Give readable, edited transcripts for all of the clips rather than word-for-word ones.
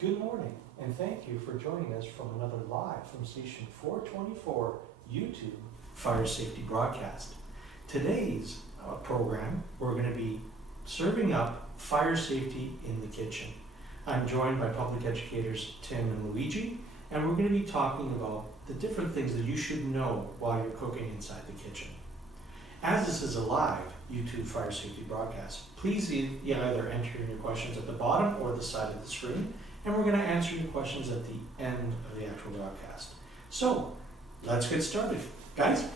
Good morning, and thank you for joining us from another live from Station 424 YouTube Fire Safety Broadcast. Today's program, we're going to be serving up fire safety in the kitchen. I'm joined by public educators Tim and Luigi, and we're going to be talking about the different things that you should know while you're cooking inside the kitchen. As this is a live YouTube fire safety broadcast, please either enter your questions at the bottom or the side of the screen, and we're going to answer your questions at the end of the actual broadcast. So, let's get started. Guys?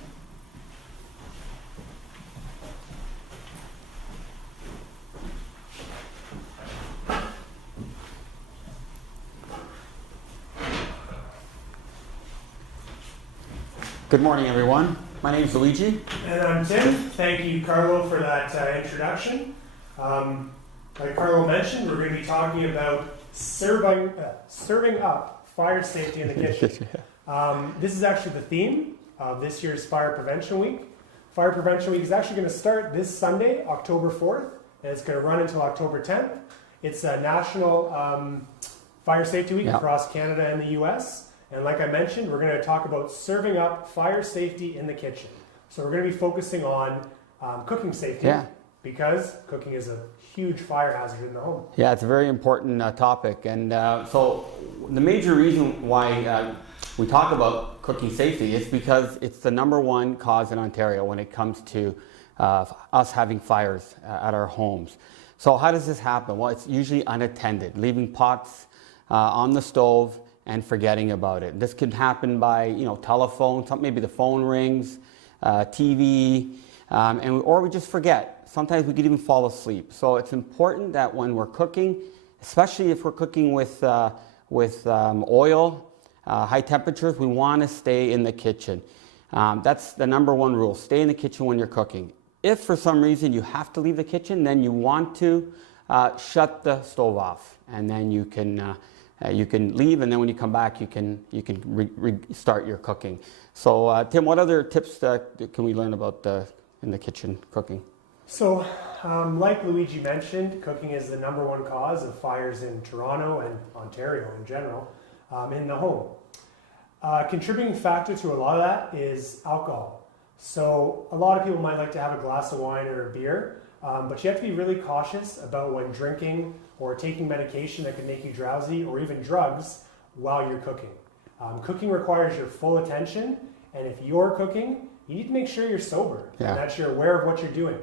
Good morning, everyone. My name is Luigi. And I'm Tim. Thank you, Carlo, for that introduction. Like Carlo mentioned, we're going to be talking about serving up fire safety in the kitchen. This is actually the theme of this year's Fire Prevention Week. Fire Prevention Week is actually going to start this Sunday, October 4th, and it's going to run until October 10th. It's a national Fire Safety Week across Canada and the US. And like I mentioned, we're going to talk about serving up fire safety in the kitchen. So we're going to be focusing on cooking safety because cooking is a huge fire hazard in the home. Yeah, it's a very important topic. And so the major reason why we talk about cooking safety is because it's the #1 cause in Ontario when it comes to us having fires at our homes. So how does this happen? Well, it's usually unattended, leaving pots on the stove and forgetting about it. This could happen by, telephone, maybe the phone rings, TV, or we just forget. Sometimes we could even fall asleep. So it's important that when we're cooking, especially if we're cooking with oil, high temperatures, we want to stay in the kitchen. That's the #1 rule. Stay in the kitchen when you're cooking. If for some reason you have to leave the kitchen, then you want to shut the stove off, and then you can leave, and then when you come back, you can restart your cooking. So, Tim, what other tips can we learn about in the kitchen cooking? So, like Luigi mentioned, cooking is the #1 cause of fires in Toronto and Ontario in general in the home. A contributing factor to a lot of that is alcohol. So, a lot of people might like to have a glass of wine or a beer, but you have to be really cautious about when drinking or taking medication that can make you drowsy, or even drugs while you're cooking. Cooking requires your full attention, and if you're cooking, you need to make sure you're sober and that you're aware of what you're doing.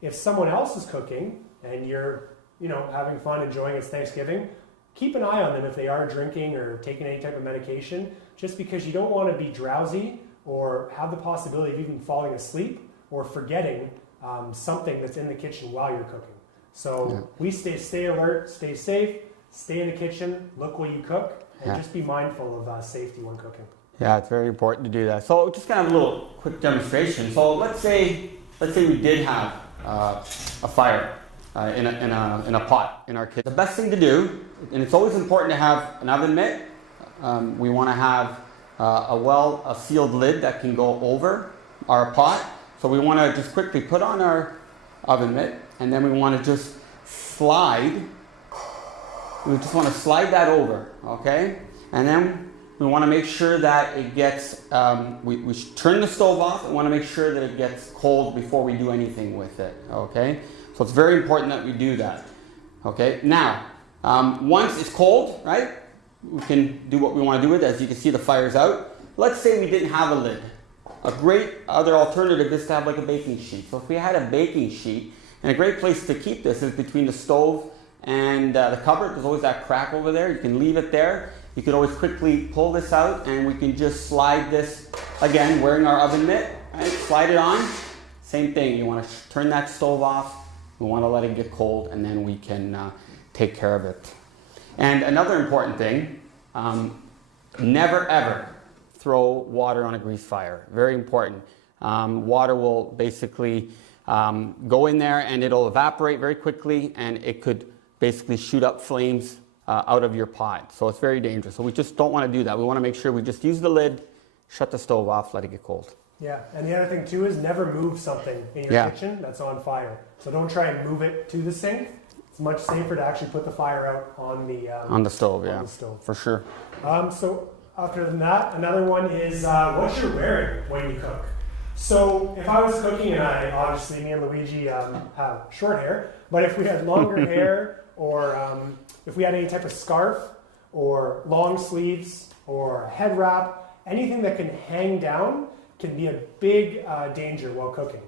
If someone else is cooking and you're, having fun, enjoying it's Thanksgiving, keep an eye on them if they are drinking or taking any type of medication, just because you don't want to be drowsy or have the possibility of even falling asleep or forgetting something that's in the kitchen while you're cooking. So we stay alert, stay safe, stay in the kitchen, look while you cook, and just be mindful of safety when cooking. Yeah, it's very important to do that. So just kind of a little quick demonstration. So let's say we did have a fire in a pot in our kitchen. The best thing to do, and it's always important to have an oven mitt. We want to have a sealed lid that can go over our pot. So we want to just quickly put on our oven mitt, and then we want to just slide. We just want to slide that over, okay? And then we want to make sure that it gets, we turn the stove off and want to make sure that it gets cold before we do anything with it, okay? So it's very important that we do that, okay? Now, once it's cold, right, we can do what we want to do with it. As you can see, the fire's out. Let's say we didn't have a lid. A great other alternative is to have like a baking sheet. So if we had a baking sheet, and a great place to keep this is between the stove and the cupboard. There's always that crack over there. You can leave it there. You can always quickly pull this out, and we can just slide this, again, wearing our oven mitt, right? Slide it on. Same thing. You want to turn that stove off. We want to let it get cold, and then we can take care of it. And another important thing, never ever throw water on a grease fire. Very important. Water will basically go in there and it'll evaporate very quickly, and it could basically shoot up flames out of your pot. So it's very dangerous. So we just don't want to do that. We want to make sure we just use the lid, shut the stove off, let it get cold. Yeah, and the other thing too is never move something in your kitchen that's on fire. So don't try and move it to the sink. It's much safer to actually put the fire out on the stove, on yeah, the stove. for sure. So after that, another one is what you're wearing when you cook. So if I was cooking, and obviously me and Luigi have short hair, but if we had longer hair, or if we had any type of scarf, or long sleeves, or a head wrap, anything that can hang down can be a big danger while cooking.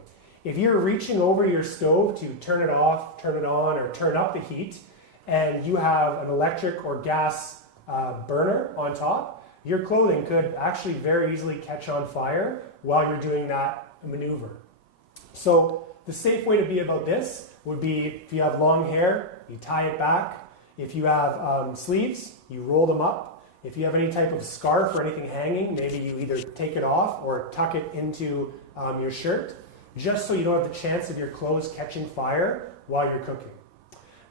If you're reaching over your stove to turn it off, turn it on, or turn up the heat, and you have an electric or gas burner on top, your clothing could actually very easily catch on fire while you're doing that maneuver. So the safe way to be about this would be, if you have long hair, you tie it back. If you have sleeves, you roll them up. If you have any type of scarf or anything hanging, maybe you either take it off or tuck it into your shirt, just so you don't have the chance of your clothes catching fire while you're cooking.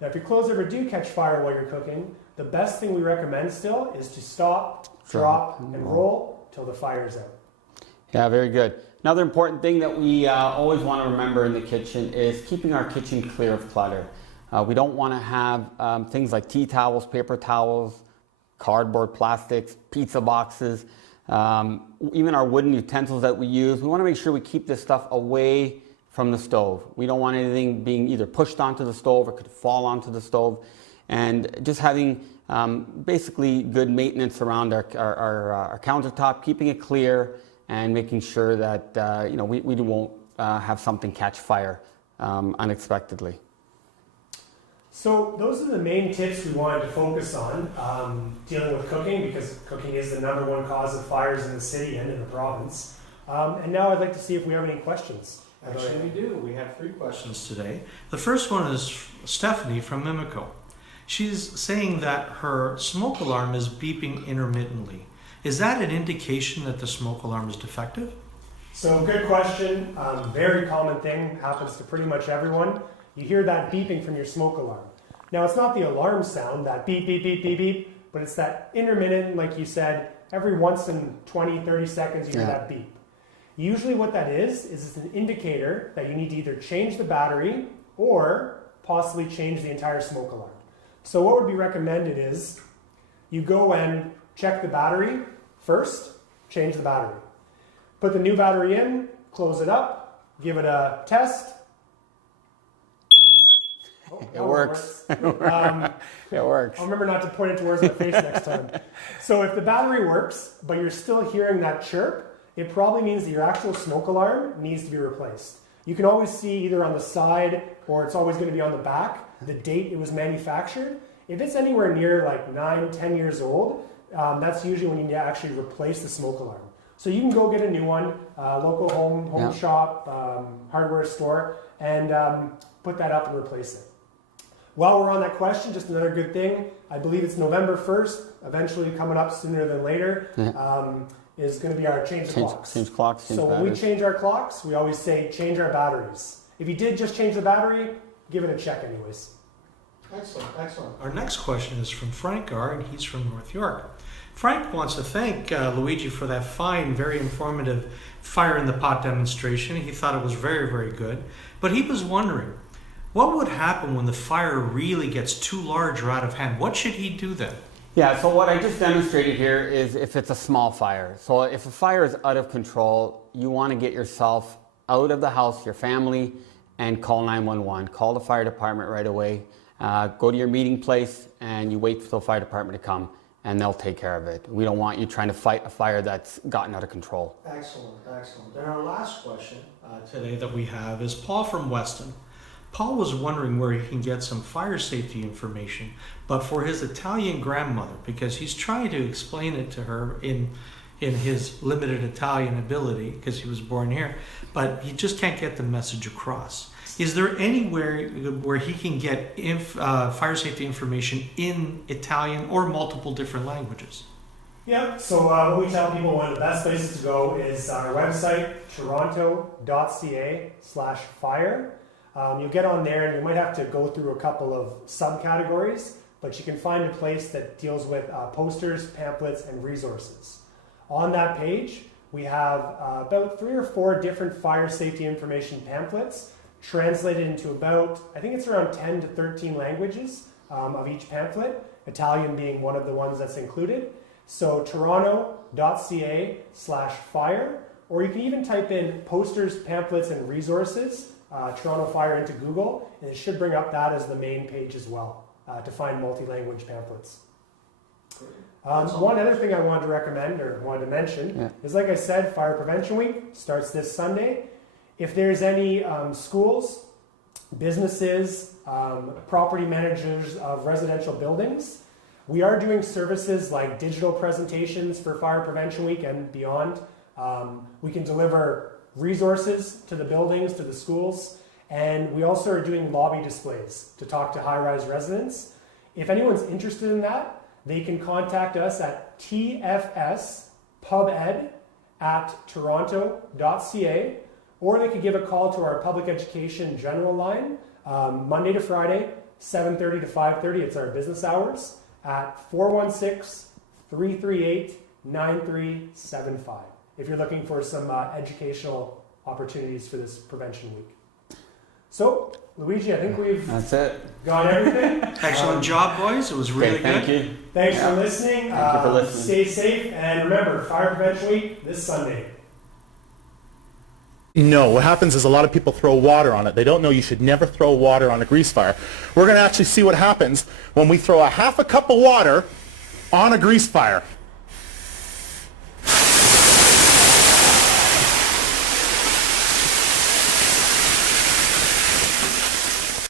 Now, if your clothes ever do catch fire while you're cooking, the best thing we recommend still is to stop, drop, and roll till the fire's out. Yeah, very good. Another important thing that we always want to remember in the kitchen is keeping our kitchen clear of clutter. We don't want to have things like tea towels, paper towels, cardboard, plastics, pizza boxes, even our wooden utensils that we use. We want to make sure we keep this stuff away from the stove. We don't want anything being either pushed onto the stove or could fall onto the stove. And just having basically good maintenance around our countertop, keeping it clear, and making sure that we won't have something catch fire unexpectedly. So those are the main tips we wanted to focus on dealing with cooking, because cooking is the #1 cause of fires in the city and in the province. And now I'd like to see if we have any questions. Actually, we do. We have 3 questions today. The first one is Stephanie from Mimico. She's saying that her smoke alarm is beeping intermittently. Is that an indication that the smoke alarm is defective? So good question. Very common thing, happens to pretty much everyone. You hear that beeping from your smoke alarm. Now, it's not the alarm sound, that beep, beep, beep, beep, beep, but it's that intermittent, like you said, every once in 20, 30 seconds you hear that beep. Usually what that is it's an indicator that you need to either change the battery or possibly change the entire smoke alarm. So what would be recommended is you go and check the battery first, change the battery. Put the new battery in, close it up, give it a test. It works. It works. I'll remember not to point it towards my face next time. So if the battery works, but you're still hearing that chirp, it probably means that your actual smoke alarm needs to be replaced. You can always see either on the side, or it's always going to be on the back, the date it was manufactured. If it's anywhere near like 9, 10 years old, that's usually when you need to actually replace the smoke alarm. So you can go get a new one, local home shop, hardware store, and put that up and replace it. While we're on that question, just another good thing, I believe it's November 1st, eventually coming up sooner than later, is going to be our change the clocks. Change clocks. So when we change our clocks, we always say change our batteries. If you did just change the battery, give it a check anyways. Excellent, excellent. Our next question is from Frank R., and he's from North York. Frank wants to thank Luigi for that fine, very informative fire in the pot demonstration. He thought it was very, very good. But he was wondering, what would happen when the fire really gets too large or out of hand? What should he do then? Yeah, so what I just demonstrated here is if it's a small fire. So if a fire is out of control, you want to get yourself out of the house, your family, and call 911. Call the fire department right away. Go to your meeting place and you wait for the fire department to come, and they'll take care of it. We don't want you trying to fight a fire that's gotten out of control. Excellent, excellent. And our last question today that we have is Paul from Weston. Paul was wondering where he can get some fire safety information, but for his Italian grandmother, because he's trying to explain it to her in his limited Italian ability, because he was born here, but he just can't get the message across. Is there anywhere where he can get fire safety information in Italian or multiple different languages? Yeah, so what we tell people, one of the best places to go is our website, toronto.ca/fire. You'll get on there and you might have to go through a couple of subcategories, but you can find a place that deals with posters, pamphlets, and resources. On that page, we have about 3 or 4 different fire safety information pamphlets translated into about, I think it's around 10 to 13 languages of each pamphlet, Italian being one of the ones that's included. So toronto.ca/fire, or you can even type in posters, pamphlets, and resources, Toronto Fire into Google, and it should bring up that as the main page as well to find multi-language pamphlets. One other thing I wanted to recommend or wanted to mention is, like I said, Fire Prevention Week starts this Sunday. If there's any schools, businesses, property managers of residential buildings, we are doing services like digital presentations for Fire Prevention Week and beyond. We can deliver resources to the buildings, to the schools, and we also are doing lobby displays to talk to high-rise residents. If anyone's interested in that, they can contact us at tfspubed@toronto.ca, or they could give a call to our public education general line, Monday to Friday, 7:30 to 5:30. It's our business hours at 416-338-9375. If you're looking for some educational opportunities for this prevention week. So, Luigi, I think we've That's it. got everything. Excellent job, boys. It was really Okay, thank good. you. Thanks for listening. Thank you for listening. Stay safe, and remember, Fire Prevention Week this Sunday. No, what happens is a lot of people throw water on it. They don't know you should never throw water on a grease fire. We're going to actually see what happens when we throw a half a cup of water on a grease fire.